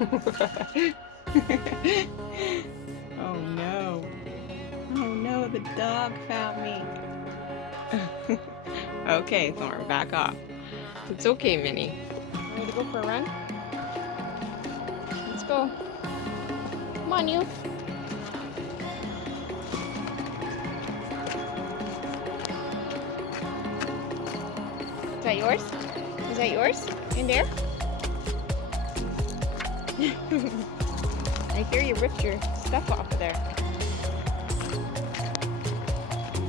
Oh no. Oh no, the dog found me. Okay, Thorn, back off. It's okay, Minnie. Ready to go for a run? Let's go. Come on, you. Is that yours? Is that yours? In there? I hear you ripped your stuff off of there.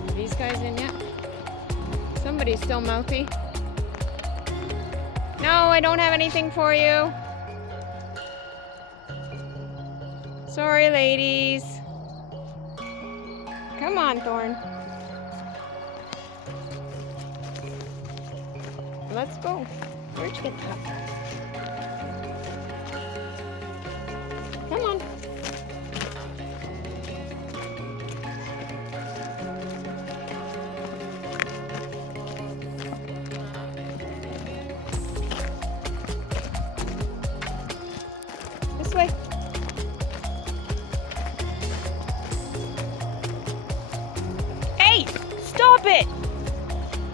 Are these guys in yet? Somebody's still mouthy. No, I don't have anything for you. Sorry, ladies. Come on, Thorn. Let's go. Where'd you get that? Come on. This way. Hey! Stop it!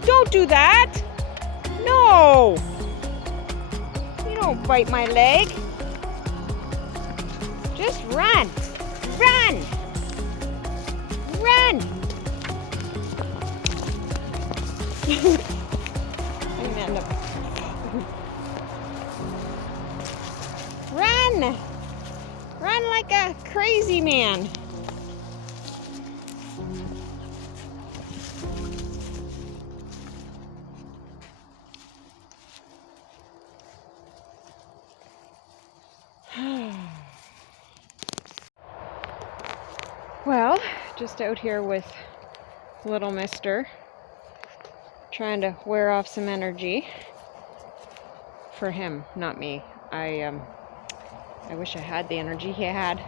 Don't do that! No! You don't bite my leg. Just run! Run! Run! I'm gonna end up. Run! Run like a crazy man. Well, just out here with little mister, trying to wear off some energy for him, not me. I wish I had the energy he had.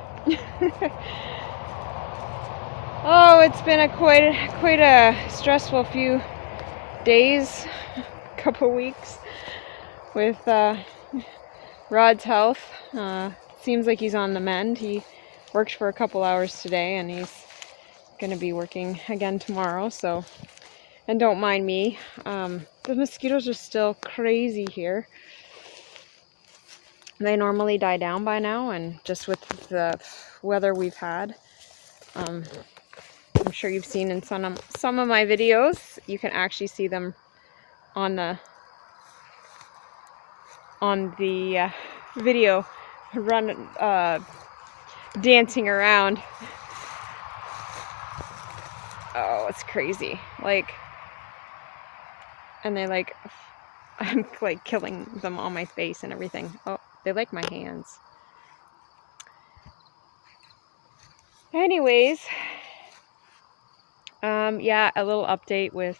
Oh, it's been quite a stressful few days, couple weeks with Rod's health. Seems like he's on the mend. He worked for a couple hours today, and he's gonna be working again tomorrow. So, and don't mind me. The mosquitoes are still crazy here. They normally die down by now, and just with the weather we've had, I'm sure you've seen in some of my videos, you can actually see them on the video dancing around. Oh, it's crazy. Like, and they like, I'm like killing them on my face and everything. Oh, they like my hands. Anyways, yeah, a little update with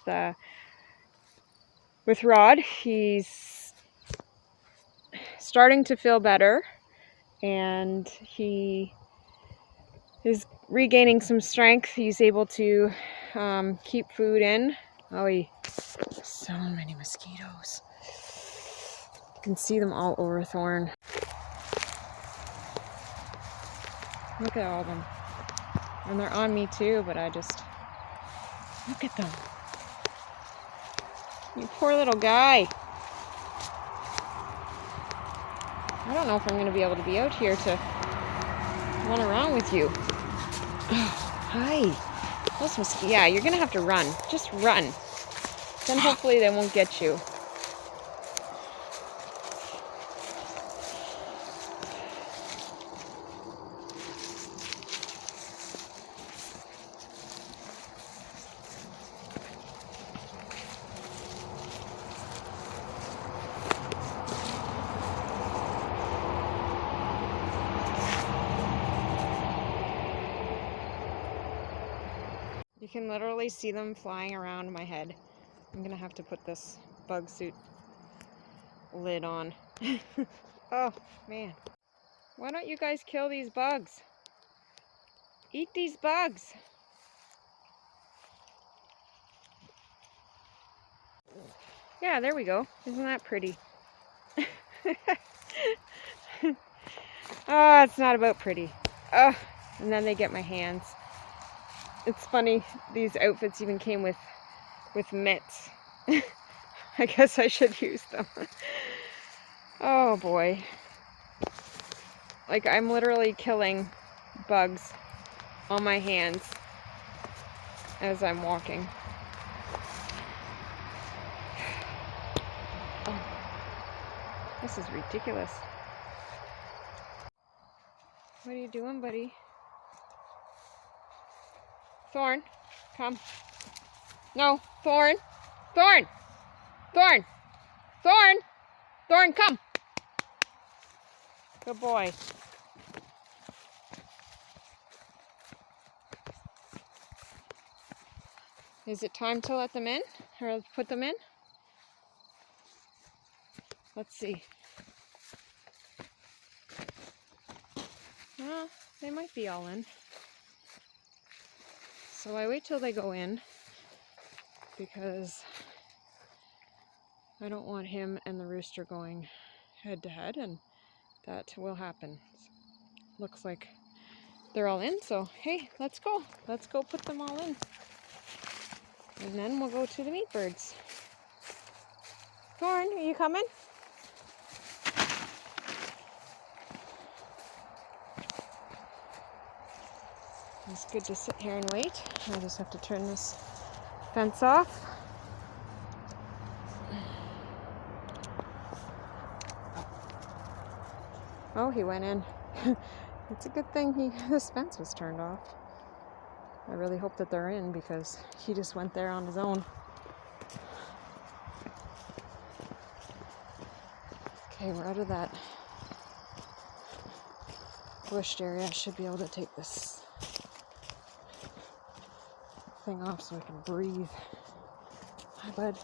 Rod. He's starting to feel better, and he is regaining some strength. He's able to keep food in. Oh, so many mosquitoes. You can see them all over Thorn. Look at all of them. And they're on me too, but I just, look at them. You poor little guy. I don't know if I'm going to be able to be out here to run around with you. Hi. Those mosquitoes. Yeah, you're going to have to run. Just run. Then hopefully they won't get you. You can literally see them flying around my head. I'm gonna have to put this bug suit lid on. Oh, man. Why don't you guys kill these bugs? Eat these bugs. Yeah, there we go. Isn't that pretty? Oh, it's not about pretty. Oh, and then they get my hands. It's funny, these outfits even came with mitts. I guess I should use them. Oh boy. Like, I'm literally killing bugs on my hands as I'm walking. Oh, this is ridiculous. What are you doing, buddy? Thorn, come. No, Thorn, Thorn, Thorn, Thorn, Thorn, come. Good boy. Is it time to let them in or put them in? Let's see. Well, they might be all in. So I wait till they go in because I don't want him and the rooster going head to head, and that will happen. Looks like they're all in, so hey, let's go. Let's go put them all in. And then we'll go to the meat birds. Thorn, are you coming? It's good to sit here and wait. I just have to turn this fence off. Oh, he went in. It's a good thing this fence was turned off. I really hope that they're in because he just went there on his own. Okay, we're out of that bushed area. I should be able to take this thing off so I can breathe. Hi, bud.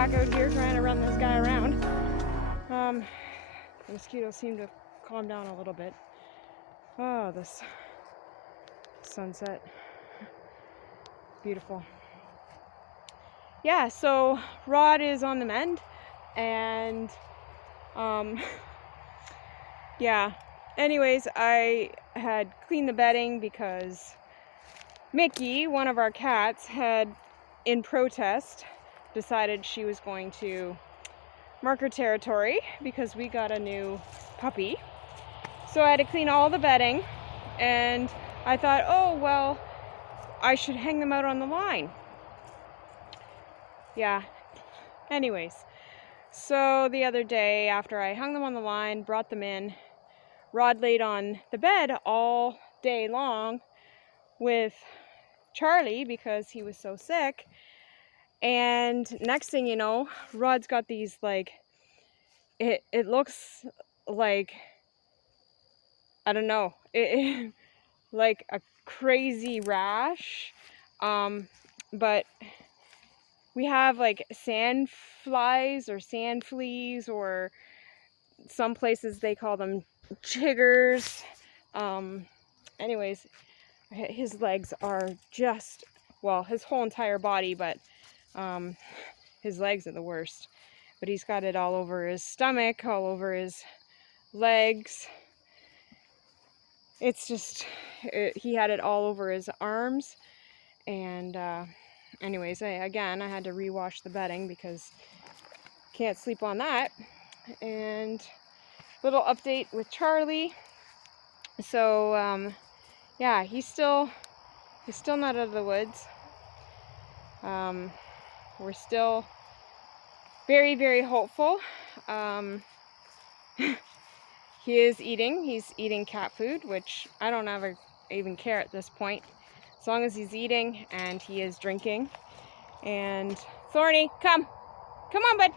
back out here trying to run this guy around. The mosquitoes seem to calm down a little bit. Oh, this sunset. Beautiful. Yeah, so Rod is on the mend, and yeah. Anyways, I had cleaned the bedding because Mickey, one of our cats, had, in protest, decided she was going to mark her territory because we got a new puppy. So I had to clean all the bedding, and I thought, oh, well, I should hang them out on the line. Yeah. Anyways, so the other day after I hung them on the line, brought them in, Rod laid on the bed all day long with Charlie because he was so sick. And next thing you know, Rod's got these, like, it looks like, I don't know, like a crazy rash. But we have like sand flies or sand fleas, or some places they call them chiggers. Anyways, his legs are just, well, his whole entire body, but his legs are the worst. But he's got it all over his stomach, all over his legs. It's just, he had it all over his arms. And anyways, I had to rewash the bedding because can't sleep on that. And little update with Charlie. So yeah, he's still not out of the woods. We're still very, very hopeful. He's eating cat food, which I don't ever even care at this point, as long as he's eating and he is drinking. And Thorny, come on, bud.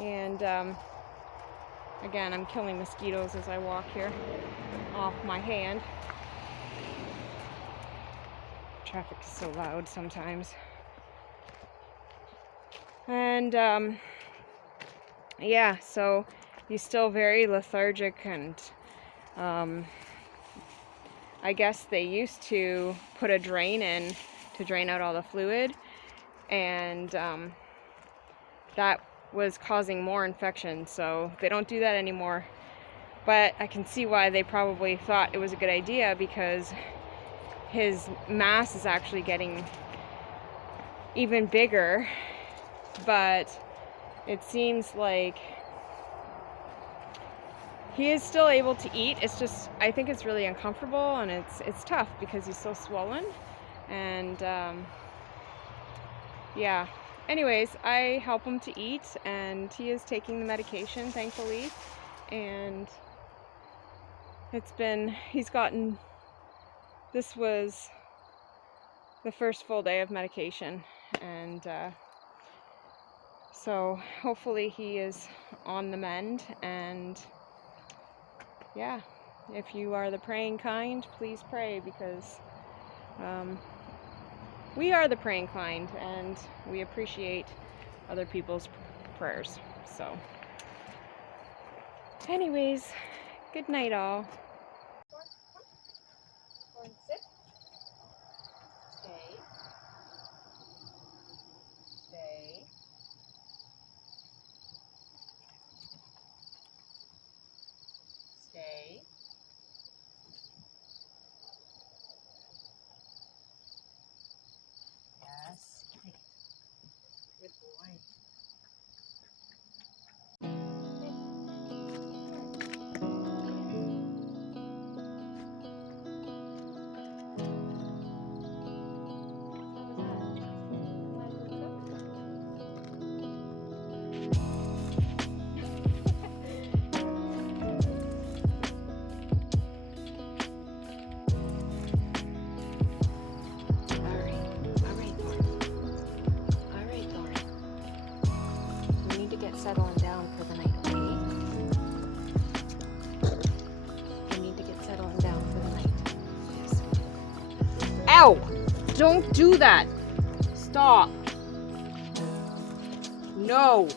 And again, I'm killing mosquitoes as I walk here off my hand. Traffic is so loud sometimes. And yeah, so he's still very lethargic, and I guess they used to put a drain in to drain out all the fluid, and that was causing more infection, so they don't do that anymore. But I can see why they probably thought it was a good idea, because his mass is actually getting even bigger. But it seems like he is still able to eat. It's just, I think it's really uncomfortable, and it's tough because he's so swollen. And yeah, anyways, I help him to eat, and he is taking the medication, thankfully. And this was the first full day of medication, and so hopefully he is on the mend. And yeah, if you are the praying kind, please pray, because we are the praying kind, and we appreciate other people's prayers. So anyways, good night all. Sit. Stay. Stay. Stay. Yes. Good boy. Settling down for the night, okay? You need to get settling down for the night. Yes. Ow! Don't do that! Stop! No!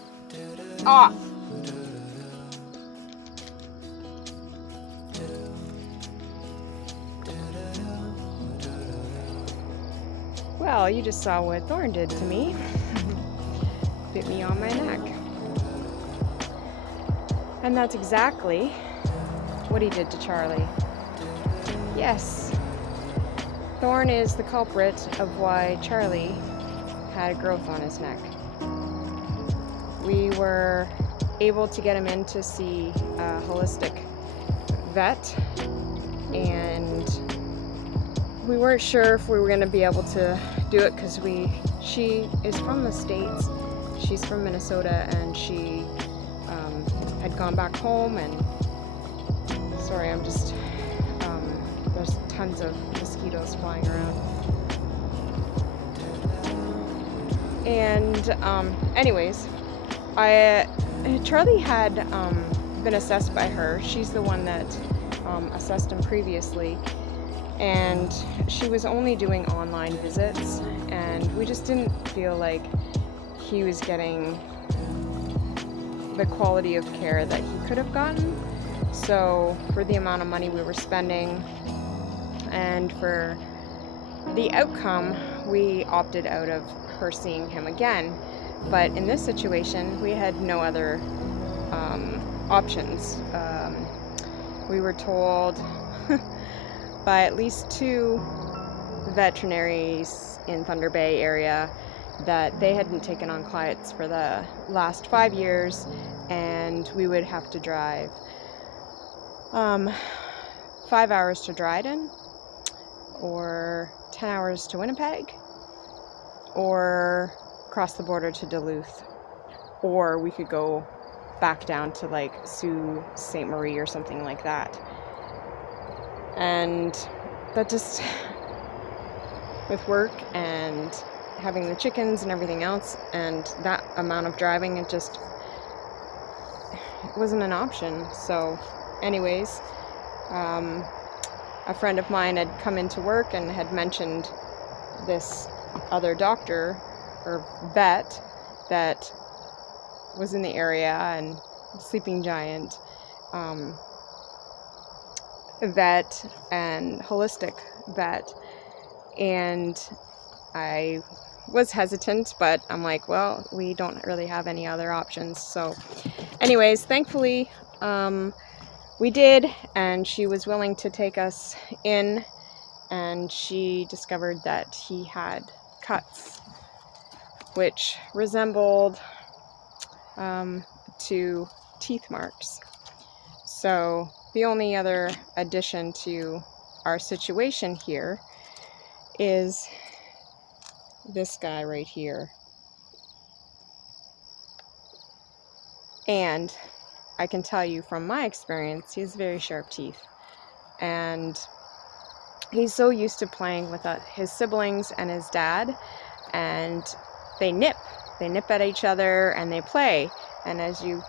Off! Well, you just saw what Thorn did to me. Bit me on my neck. And that's exactly what he did to Charlie. Yes, Thorn is the culprit of why Charlie had a growth on his neck. We were able to get him in to see a holistic vet, and we weren't sure if we were going to be able to do it because she is from the States. She's from Minnesota, and she had gone back home, and sorry, I'm just there's tons of mosquitoes flying around. And anyways, Charlie had been assessed by her. She's the one that assessed him previously, and she was only doing online visits, and we just didn't feel like he was getting the quality of care that he could have gotten. So for the amount of money we were spending and for the outcome, we opted out of her seeing him again. But in this situation, we had no other options. We were told by at least 2 veterinaries in Thunder Bay area that they hadn't taken on clients for the last 5 years, and we would have to drive 5 hours to Dryden, or 10 hours to Winnipeg, or cross the border to Duluth, or we could go back down to like Sault Ste. Marie or something like that. And that just, with work and having the chickens and everything else, and that amount of driving, it wasn't an option. So anyways, a friend of mine had come into work and had mentioned this other doctor or vet that was in the area, and Sleeping Giant vet and holistic vet. And I was hesitant, but I'm like, well, we don't really have any other options. So anyways, thankfully we did, and she was willing to take us in, and she discovered that he had cuts which resembled to teeth marks. So the only other addition to our situation here is this guy right here. And I can tell you from my experience, he has very sharp teeth. And he's so used to playing with his siblings and his dad, and they nip at each other and they play. And as you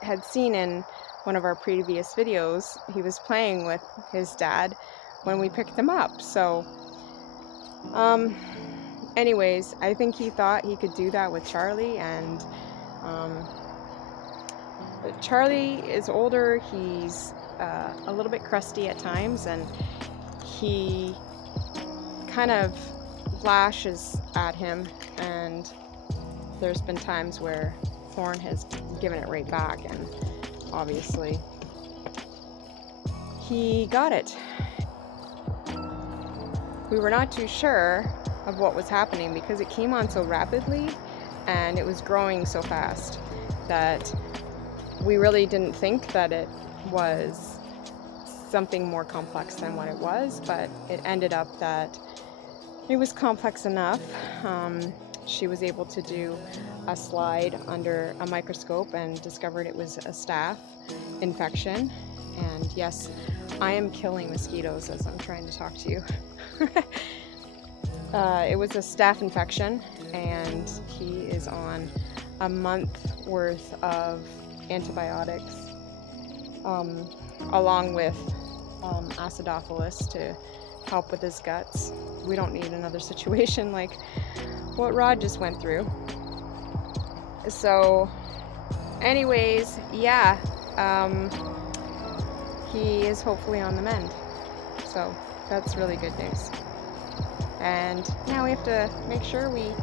had seen in one of our previous videos, he was playing with his dad when we picked him up. So anyways, I think he thought he could do that with Charlie, and Charlie is older. He's a little bit crusty at times, and he kind of lashes at him, and there's been times where Thorn has given it right back, and obviously he got it. We were not too sure of what was happening because it came on so rapidly and it was growing so fast that we really didn't think that it was something more complex than what it was, but it ended up that it was complex enough. She was able to do a slide under a microscope and discovered it was a staph infection. And yes, I am killing mosquitoes as I'm trying to talk to you. It was a staph infection, and he is on a month worth of antibiotics, along with acidophilus to help with his guts. We don't need another situation like what Rod just went through. So anyways, yeah, he is hopefully on the mend. So that's really good news. And now we have to make sure we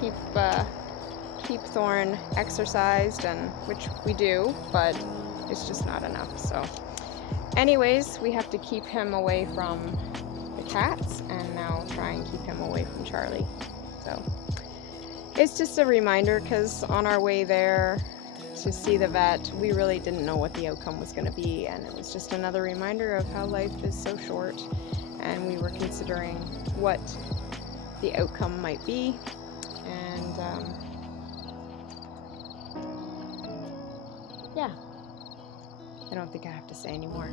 keep Thorn exercised, and which we do, but it's just not enough. So anyways, we have to keep him away from the cats and now try and keep him away from Charlie. So it's just a reminder, because on our way there to see the vet, we really didn't know what the outcome was going to be, and it was just another reminder of how life is so short, and we were considering what the outcome might be. And yeah, I don't think I have to say anymore.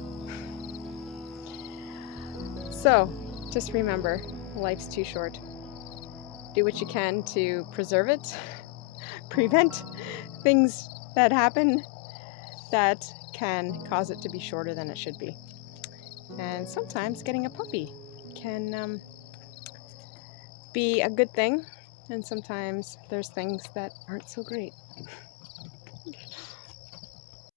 So just remember, life's too short. Do what you can to preserve it, prevent things that happen that can cause it to be shorter than it should be. And sometimes getting a puppy can be a good thing, and sometimes there's things that aren't so great.